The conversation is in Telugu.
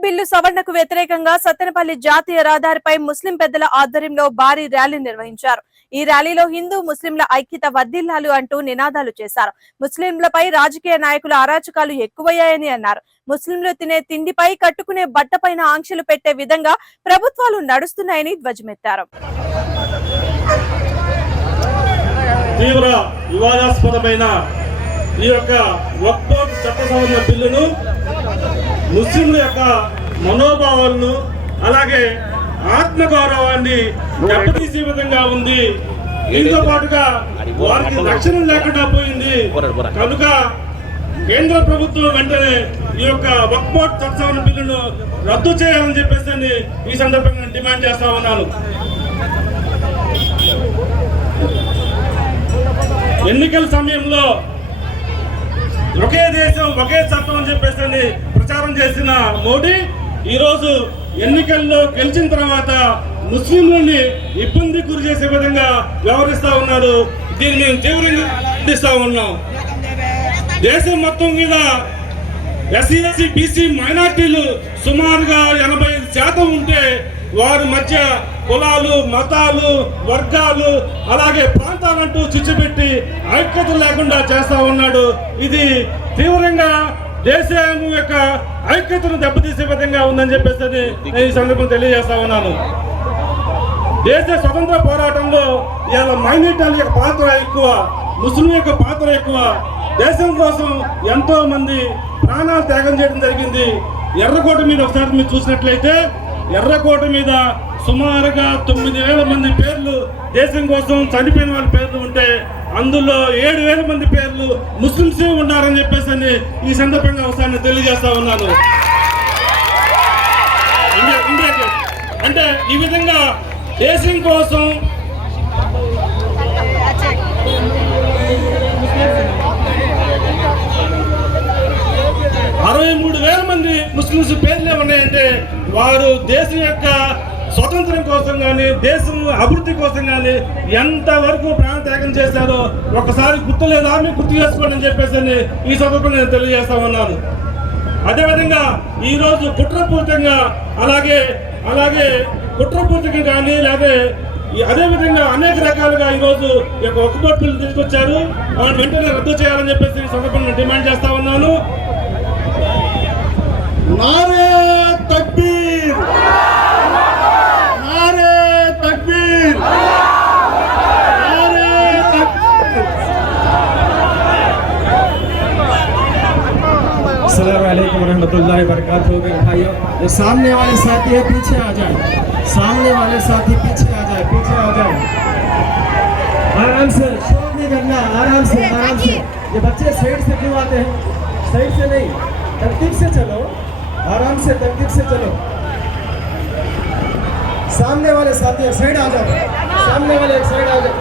వక్ఫ్ బిల్లు సవరణకు వ్యతిరేకంగా సత్తెనపల్లి జాతీయ రహదారిపై ముస్లిం పెద్దల ఆధ్వర్యంలో భారీ ర్యాలీ నిర్వహించారు. ఈ ర్యాలీలో హిందూ ముస్లింల ఐక్యత వర్ధిల్లాలు అంటూ నినాదాలు చేశారు. ముస్లింలపై రాజకీయ నాయకుల అరాచకాలు ఎక్కువయ్యాయని అన్నారు. ముస్లింలు తినే తిండిపై, కట్టుకునే బట్టపైన ఆంక్షలు పెట్టే విధంగా ప్రభుత్వాలు నడుస్తున్నాయని ధ్వజమెత్తారు. తీవ్ర వివాదాస్పదమైన ఈ యొక్క వక్ఫ్ చట్ట సవరణ బిల్లును ముస్లింల యొక్క మనోభావాలను అలాగే ఆత్మగౌరవాన్ని దెబ్బతీసే విధంగా ఉంది. దీంతో పాటుగా వారికి రక్షణ లేకుండా పోయింది. కనుక కేంద్ర ప్రభుత్వం వెంటనే ఈ యొక్క వక్ఫ్ చట్ట సవరణ బిల్లును రద్దు చేయాలని చెప్పేసి ఈ సందర్భంగా డిమాండ్ చేస్తా ఉన్నాను. ఎన్నికల సమయంలో ఒకే దేశం ఒకే చట్టం అని చెప్పేసి ప్రచారం చేసిన మోడీ ఈరోజు ఎన్నికల్లో గెలిచిన తర్వాత ముస్లింలని ఇబ్బంది గురి చేసే విధంగా వ్యవహరిస్తా ఉన్నారు. దీన్ని మేము తీవ్రంగా ఖండిస్తా ఉన్నాం. దేశం మొత్తం మీద ఎస్సీ, ఎస్టీ, బీసీ మైనార్టీలు సుమారుగా 85% ఉంటే వారి మధ్య కులాలు, మతాలు, వర్గాలు అలాగే ప్రాంతాలంటూ చిచ్చుపెట్టి ఐక్యత లేకుండా చేస్తా ఉన్నాడు. ఇది తీవ్రంగా దేశం యొక్క ఐక్యతను దెబ్బతీసే విధంగా ఉందని చెప్పేసి నేను ఈ సందర్భంగా తెలియజేస్తా ఉన్నాను. దేశ స్వతంత్ర పోరాటంలో ఇవాళ మైనారిటీల యొక్క పాత్ర ఎక్కువ, ముస్లిం యొక్క పాత్ర ఎక్కువ. దేశం కోసం ఎంతో మంది ప్రాణాలు త్యాగం చేయడం జరిగింది. ఎర్రకోట మీద ఒకసారి మీరు చూసినట్లయితే ఎర్రకోట మీద సుమారుగా 9,000 మంది పేర్లు దేశం కోసం చనిపోయిన వాళ్ళ పేర్లు ఉంటే అందులో 7,000 మంది పేర్లు ముస్లింసే ఉన్నారని చెప్పేసి ఈ సందర్భంగా ఒకసారి తెలియజేస్తా ఉన్నాను. ఇండియాకి అంటే ఈ విధంగా దేశం కోసం 63,000 మంది ముస్లింస్ పేర్లే ఉన్నాయంటే వారు దేశం యొక్క స్వతంత్రం కోసం కానీ దేశం అభివృద్ధి కోసం కానీ ఎంతవరకు ప్రాణత్యాగం చేశారో ఒకసారి గుర్తులేదా మీకు గుర్తు చేసుకోండి అని చెప్పేసి ఈ సందర్భంగా నేను తెలియజేస్తా ఉన్నాను. అదేవిధంగా ఈరోజు కుట్రపూరితంగా అలాగే కుట్రపూరితంగా కానీ లేదా అదేవిధంగా అనేక రకాలుగా ఈరోజు ఈ యొక్క వక్ఫ్ బిల్లు తీసుకొచ్చారు. వాటిని వెంటనే రద్దు చేయాలని చెప్పేసి ఈ సందర్భంగా డిమాండ్ చేస్తా ఉన్నాను. నారే తక్బీర్, నారే తక్బీర్, నారే తక్బీర్. अस्सलाम वालेकुम रहमतुल्लाहि वबरकातुहू। भाइयों, जो सामने वाले साथी है पीछे आ जाए, सामने वाले साथी पीछे आ जाए, पीछे आ जाए। आराम से, शोर नहीं करना, आराम से, आराम से। ये बच्चे साइड से क्यों आते हैं? साइड से नहीं, तरतीब से चलो, आराम से तरतीब से चलो। सामने वाले साथी साइड आ जाओ, सामने वाले एक साइड आ जाओ।